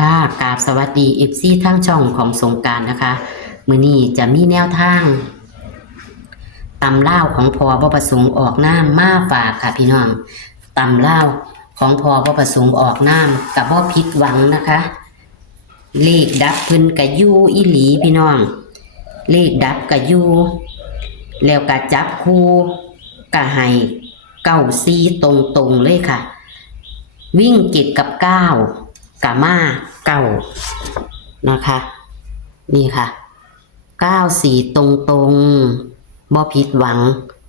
ค่ะกราบสวัสดีFCทั้งช่องของสงกรานต์นะคะมื้อนี้จะมีแนวทางตำลาวของพอบ่ประสงค์ออกนามมาฝากค่ะพี่น้องตำลาวของพอบ่ประสงค์ออกนามก็บ่ผิดหวังนะคะเลขดับเพิ่นก็อยู่อีหลีพี่น้องเลขดับก็อยู่แล้วก็จับคู่ก็ให้94ตรงๆเลยค่ะวิ่ง7กับ9กะมาเก้านะคะนี่ค่ะ94ตรงบ่ผิดหวัง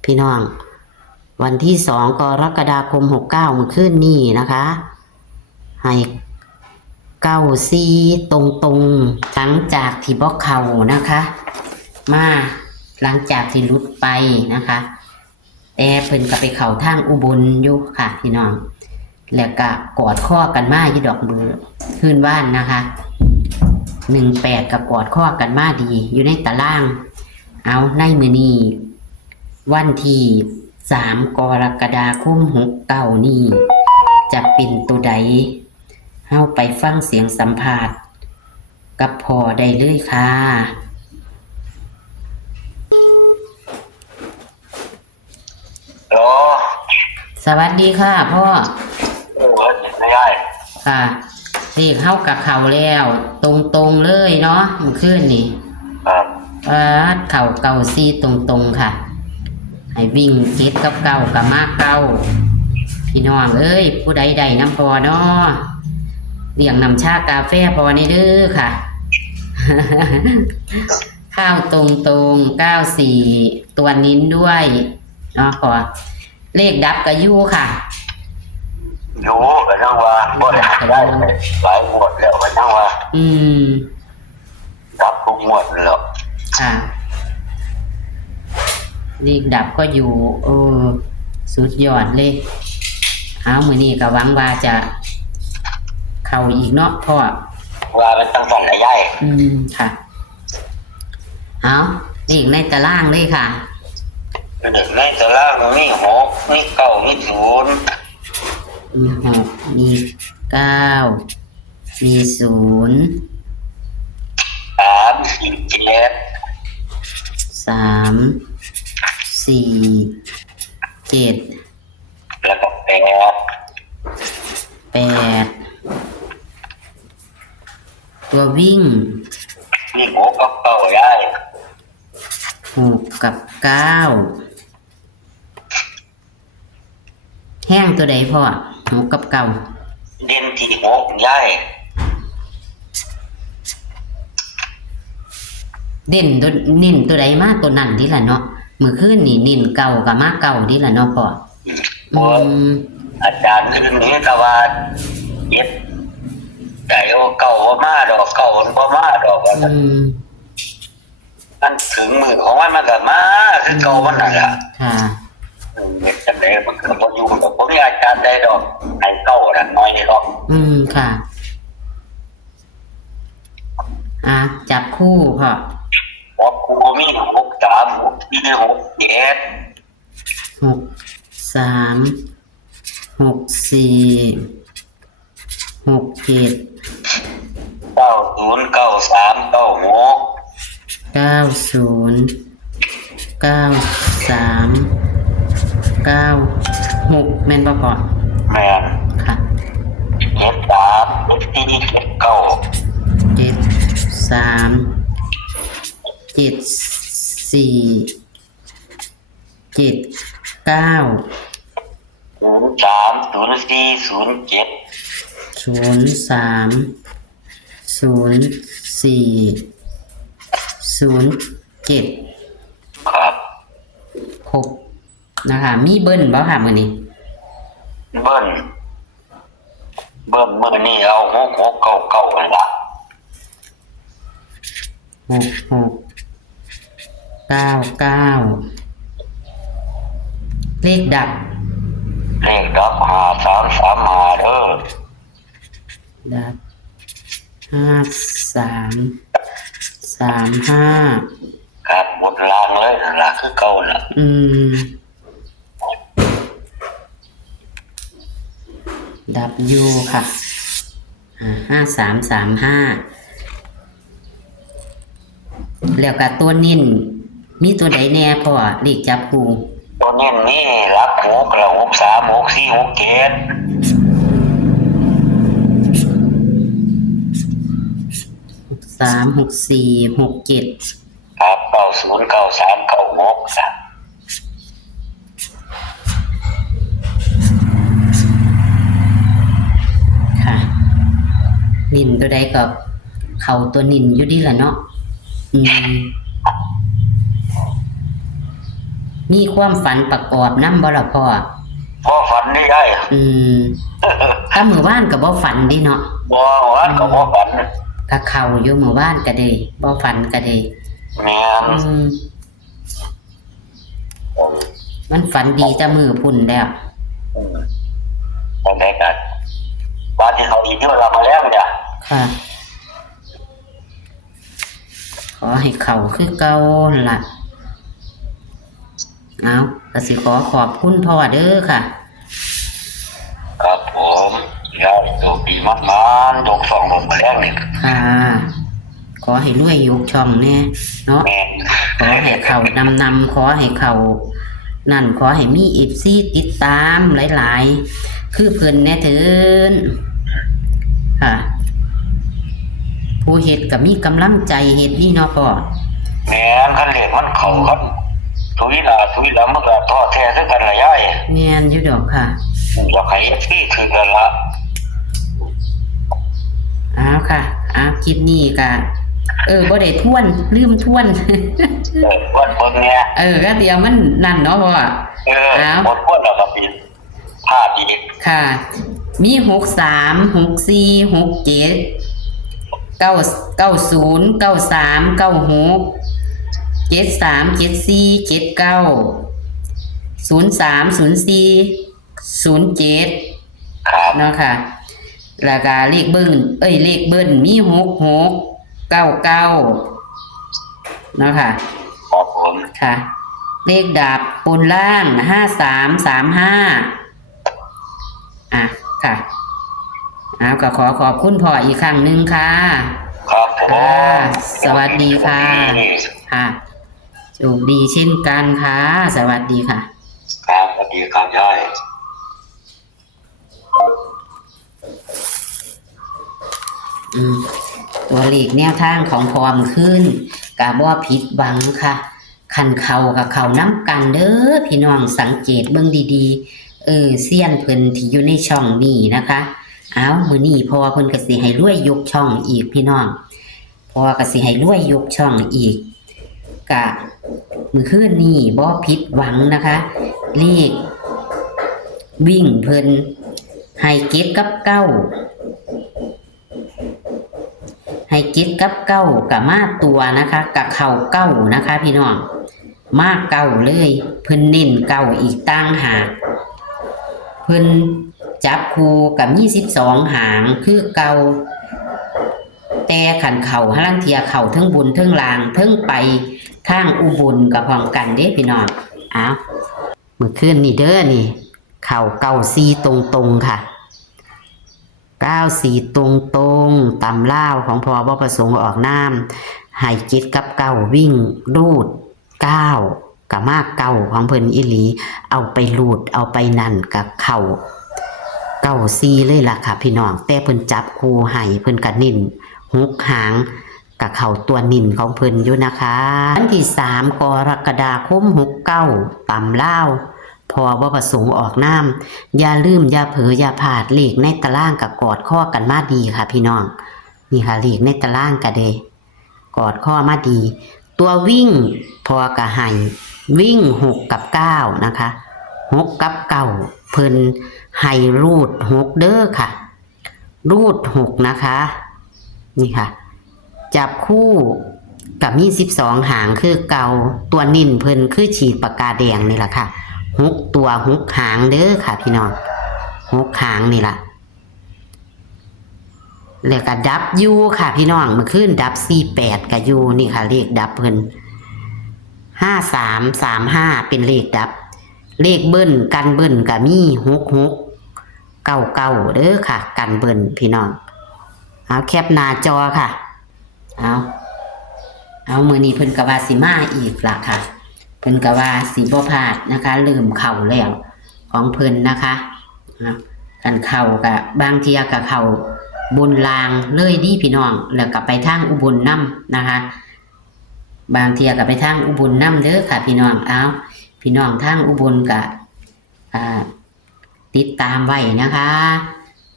พี่น้องวันที่2กรกฎาคม69เมื่อคืนนี้นะคะให้94ตรงหลังจากที่บ่เข้านะคะมาหลังจากที่หลุดไปนะคะแต่เพิ่นก็ไปเข้าทางอุบลอยู่ค่ะพี่น้องแล้วก็กอดข้อกันมาอยู่ดอกมือคืนว่านนะคะ18กับกอดข้อกันมาดีอยู่ในตารางเอาในมื้อนี้วันที่3กรกฎาคม69นี้จะเป็นตัวใดเฮาไปฟังเสียงสัมภาษณ์กับพ่อได้เลยค่ะโอ้ สวัสดีค่ะพ่อไม่ได้ค่ะเลขเข้ากับเขาแล้วตรงๆเลยเนาะเมื่อคืนนี่ครับเข่าเก่าซีตรงๆค่ะให้วิ่งเก็ดกับเก่ากับมากเก่าพี่น้องเอ้ยผู้ใดใดน้ำพอเนาะเลี้ยงน้ำชากาแฟพอในเด้อค่ะ ข้าวตรง94ตัวนิ้นด้วยเนาะพอเลขดับกับยู่ค่ะอยู่ไปนั่งว่าบ่ได้ได้หลายหมดแล้วไปนั่งว่าดับทุกหมดแล้วค่ะเลขดับก็อยู่สุดยอดเลยเอามื้อนี้ก็หวังว่าจะเข้าอีกเนาะพ่อว่าเป็นตั้งแต่ใหญ่ค่ะเอาเลขในตารางเลยค่ะเด็กในตารางมี6มี9มี0มี6มี9มี0 3 4 7 3 4 7แล้วก็8ตัววิ่งมี6กับ9ได้6กับ9แห้งตัวใดพ่อ6กับ9เด่นที่6ได้เด่นตัวนิ่นตัวใดมาตัวนั้นดีล่ะเนาะมื้อคืนนี่นิ่นเก่ากับมาเก่าดีล่ะเนาะพ่ออาจารย์คือนี้ก็ว่าเย็ดแต่ว่าเก่าบ่มาดอกเก่าบ่มาดอกมันถึงมือของมันก็มาคือเก่ามันนั่นล่ะค่ะเด็กจังได๋มันก็บ่อยู่กับผมอาจารย์ได้ดอกให้เก่านั่นน้อยนี่ดอกค่ะจับคู่พ่อครูมี6 3 6 4 6 7 6 3 6 4 6 7 90 93 96 90 93 96แม่นบ่พ่อแม่นค่ะ73 74 79 73 74 79 03 04 07 03 04 07ครับครบนะคะมีเบิ้ลบ่ค่ะมื้อนี้เบิ้ลมื้อนี้เอา6 6 9 9นั่นล่ะ66 99เลขดับ5335เด้อดับ5335ครับบนล่างเลยนั่นล่ะคือเก่าน่ะดับยูค่ะ 5335แล้วก็ตัวนิ่นมีตัวใดแน่พ่อเลขจับคู่ ตัวนี้นี่รับหกแล้ว63 64 67 636467ครับ90 93 96จ้ะ ค่ะนินตัวใดก็เข้าตัวนินอยู่ดีล่ะเนาะมีความฝันประกอบนำบ่ล่ะพ่อ พ่อฝันนี่ได้ ก็มื้อวานก็บ่ฝันดิเนาะ บ่วันก็บ่ฝัน ก็เข้าอยู่มื้อวานก็ได้บ่ฝันก็ได้ แม่น มันฝันดีแต่มือพุ่นแล้ว ตอนนี้กันวันที่เขาอีกที่เรามาแล้วจ้ะ ค่ะ ขอให้เข้าคือเก่าล่ะเอาก็สิขอบคุณพ่อเด้อค่ะ ครับผมครับโชคดีมากๆยก2ลงมาแล้วนี่ ค่ะ ขอให้รวยยกช่องแน่เนาะ แม่น ขอให้เขานำขอให้เขานั่นขอให้มีเอฟซีติดตามหลายๆ คือเพิ่นแน่เถินค่ะ ผู้เฮ็ดก็มีกำลังใจเฮ็ดนี่เนาะพ่อ แม่นคันเลขมันเข้าครับทุยละมันก็ท้อแท้คือกันละยาย แม่นอยู่ดอกค่ะ อยากให้ที่ถือกันละ อ้าวค่ะอ้าวคลิปนี้ก็บ่ได้ทวนลืมทวน วันเบิ่งเนี่ย ก็เดี๋ยวมันนั่นเนาะพ่อ หมดวันแล้วก็มีพลาดอีก ค่ะ มี63 64 67 93 04 07ครับ เนาะค่ะแล้วก็เลขเบิ้ลมี66 99เนาะค่ะ ครับผม ค่ะ เลขดาบบนล่าง5335ค่ะก็ขอบคุณพ่ออีกครั้งหนึ่งค่ะ ครับผม สวัสดีค่ะค่ะโชคดีเช่นกันค่ะ สวัสดีค่ะ ครับสวัสดีครับยาย ตัวเลขแนวทางของพร้อมขึ้นกะบ่ผิดหวังค่ะคันเข้ากับเข้าน้ำกันเด้อพี่น้องสังเกตเบิ่งดีๆเซียนเพิ่นที่อยู่ในช่องนี้นะคะมื้อนี้พอเพิ่นก็สิให้รวยยกช่องอีกพี่น้องพอก็สิให้รวยยกช่องอีกกะมื้อคืนนี้บ่ผิดหวังนะคะเลขวิ่งเพิ่นให้เก็บกับเก้าให้เก็ดกับเก้ากับมาตัวนะคะกับเข่าเก้านะคะพี่น้องมากเก้าเลยเพิ่นเน้นเก้าอีกตั้งหากเพิ่นจับคู่กับ22หางคือเก้าแต่ขันเข่าห้างเทียเข่าทั้งบุญทั้งลางทั้งไปทางอุบลกับพร้อมกันเด้พี่น้องเมื่อคืนนี่เด้อนี่เข่าเก้าซีตรงๆค่ะ94ตรงตำล่าวของพอบ่ประสงค์ออกน้ำให้จิตกับเก้าวิ่งรูด9กับมากเก้าของเพิ่นอีหลีเอาไปรูดเอาไปนั่นกับเข่า94เลยล่ะค่ะพี่น้องแต่เพิ่นจับคู่ให้เพิ่นก็นิ่น6หางกับเข่าตัวนิ่นของเพิ่นอยู่นะคะวันที่3กรกฎาคม69ตำล่าวพอบ่ประสงค์ออกน้ำอย่าลืมอย่าเผลออย่าพลาดเลขในตารางกับกอดข้อกันมาดีค่ะพี่น้องนี่ค่ะเลขในตารางกันเดกอดข้อมาดีตัววิ่งพอกะให้วิ่ง6กับ9นะคะ6กับ9เพิ่นให้รูด6เด้อค่ะรูด6นะคะนี่ค่ะจับคู่กับมี12หางคือเก่าตัวนิ่นเพิ่นคือฉีดปากกาแดงนี่แหละค่ะ6ตัว6หางเด้อค่ะพี่น้อง6หางนี่ล่ะแล้วก็ดับยูค่ะพี่น้องเมื่อคืนดับ48กับยูนี่ค่ะเลขดับเพิ่น5335เป็นเลขดับเลขเบิ้ลกันเบิ้ลก็มี66 99เด้อค่ะกันเบิ้ลพี่น้อง เอาแคปหน้าจอค่ะเอามือนี้เพิ่นกว่าสิมาอีกละค่ะเพิ่นกว่าสิบ่พลาดนะคะลืมเข่าแล้วของเพิ่นนะคะกันเข่ากับบางเทียกับเข่าบนลางเลยดีพี่น้องแล้วก็ไปทางอุบลน้ำนะคะบางเทียกับไปทางอุบลน้ำเด้อค่ะพี่น้องเอาพี่น้องทางอุบลกับติดตามไว้นะคะ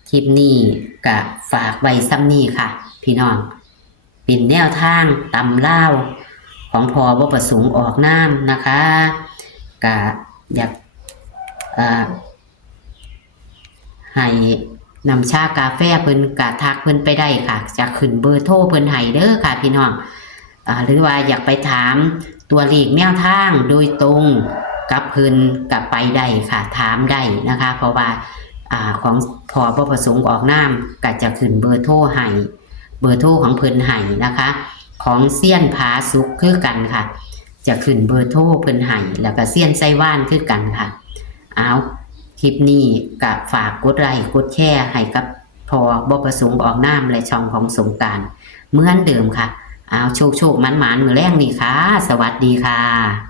คลิปนี้ก็ฝากไว้ซ้ำนี้ค่ะพี่น้องเป็นแนวทางตำเล่าของพอบ่ประสงค์ออกน้ำนะคะก็อยากให้นำชากาแฟเพิ่นกะทักเพิ่นไปได้ค่ะจะขึ้นเบอร์โทรเพิ่นให้เด้อค่ะพี่น้องหรือว่าอยากไปถามตัวเลขแนวทางโดยตรงกับเพิ่นกับไปได้ค่ะถามได้นะคะเพราะว่าของพอบ่ประสงค์ออกน้ำก็จะขึ้นเบอร์โทรให้เบอร์โทรของเพิ่นให้นะคะของเซียนผาสุกคือกันค่ะจะขึ้นเบอร์โทรเพิ่นให้แล้วก็เซียนไส้ว่านคือกันค่ะเอาคลิปนี้ก็ฝากกดไลค์กดแชร์ให้กับพอบ่ประสงค์ออกน้ำและช่องของสงกรานต์เหมือนเดิมค่ะเอาโชคมันมื้อแรงนี่ค่ะสวัสดีค่ะ